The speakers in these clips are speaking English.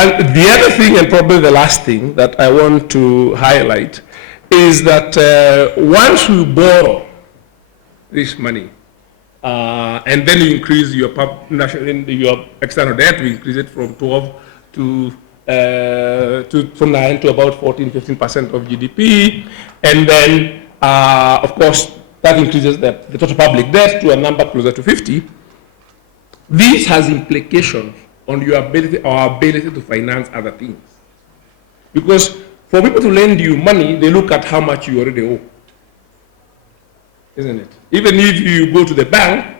And the other thing, and probably the last thing that I want to highlight, is that once you borrow this money, and then you increase your external debt, we increase it from 12 to from 9 to about 14-15% of GDP, and then of course that increases the total public debt to a number closer to 50. This has implications on your ability, our ability to finance other things, because for people to lend you money, they look at how much you already owe, isn't it? Even if you go to the bank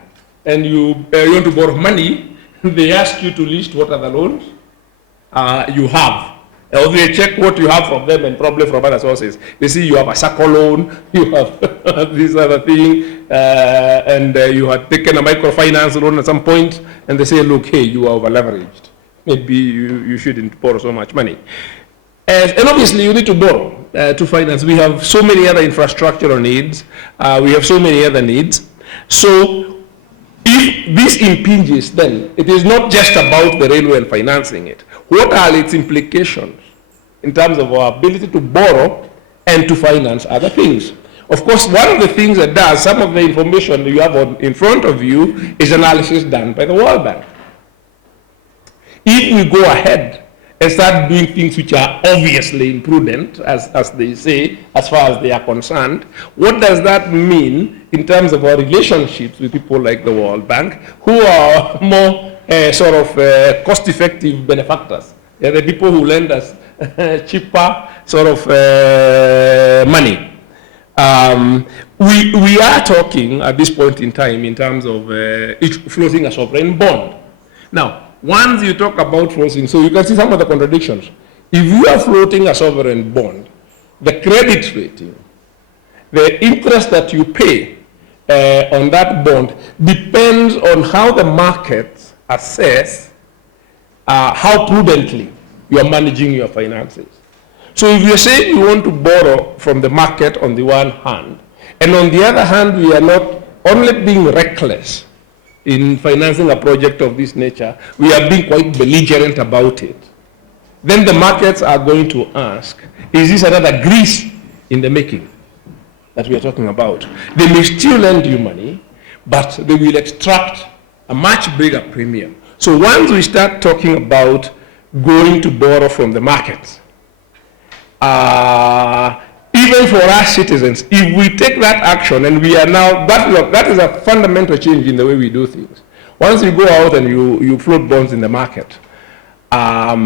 and you want to borrow money, they ask you to list what are the loans you have. Or they check what you have from them and probably from other sources. They see you have a SACCO loan, you have this other thing, and you have taken a microfinance loan at some point, and they say, look, hey, you are over-leveraged. Maybe you shouldn't borrow so much money. And obviously, you need to borrow to finance. We have so many other infrastructural needs. We have so many other needs. So if this impinges, then it is not just about the railway and financing it. What are its implications in terms of our ability to borrow and to finance other things? Of course, one of the things that does, some of the information you have in front of you is analysis done by the World Bank. If we go ahead and start doing things which are obviously imprudent, as they say, as far as they are concerned, what does that mean in terms of our relationships with people like the World Bank, who are more sort of cost-effective benefactors? They're the people who lend us cheaper sort of money. We are talking at this point in time in terms of floating a sovereign bond. Now, once you talk about floating, so you can see some of the contradictions. If you are floating a sovereign bond, the credit rating, the interest that you pay on that bond depends on how the markets assess how prudently you are managing your finances. So if you're saying you want to borrow from the market on the one hand, and on the other hand, we are not only being reckless in financing a project of this nature, we are being quite belligerent about it, then the markets are going to ask, is this another Greece in the making that we are talking about? They may still lend you money, but they will extract a much bigger premium. So once we start talking about going to borrow from the markets, even for us citizens, if we take that action and we are now, that is a fundamental change in the way we do things. Once you go out and you float bonds in the market, how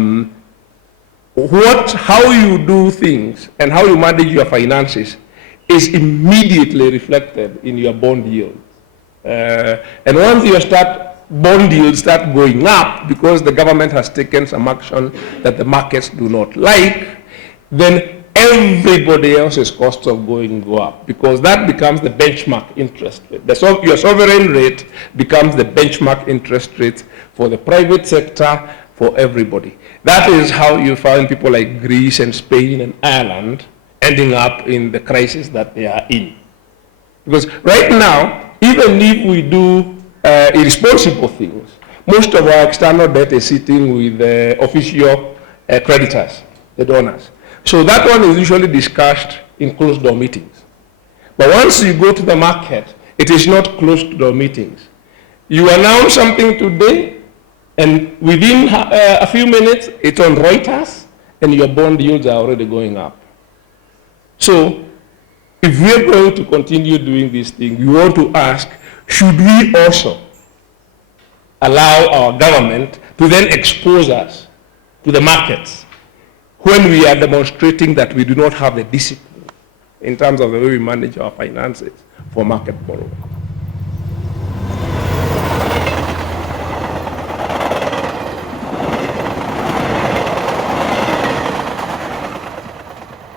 you do things and how you manage your finances is immediately reflected in your bond yield. And once bond yields start going up because the government has taken some action that the markets do not like, then everybody else's costs of going go up, because that becomes the benchmark interest rate. Your sovereign rate becomes the benchmark interest rate for the private sector, for everybody. That is how you find people like Greece and Spain and Ireland ending up in the crisis that they are in. Because right now, even if we do irresponsible things, most of our external debt is sitting with official creditors, the donors. So that one is usually discussed in closed-door meetings. But once you go to the market, it is not closed-door meetings. You announce something today, and within a few minutes, it's on Reuters, and your bond yields are already going up. So if we're going to continue doing this thing, we want to ask, should we also allow our government to then expose us to the markets when we are demonstrating that we do not have the discipline in terms of the way we manage our finances for market borrowing?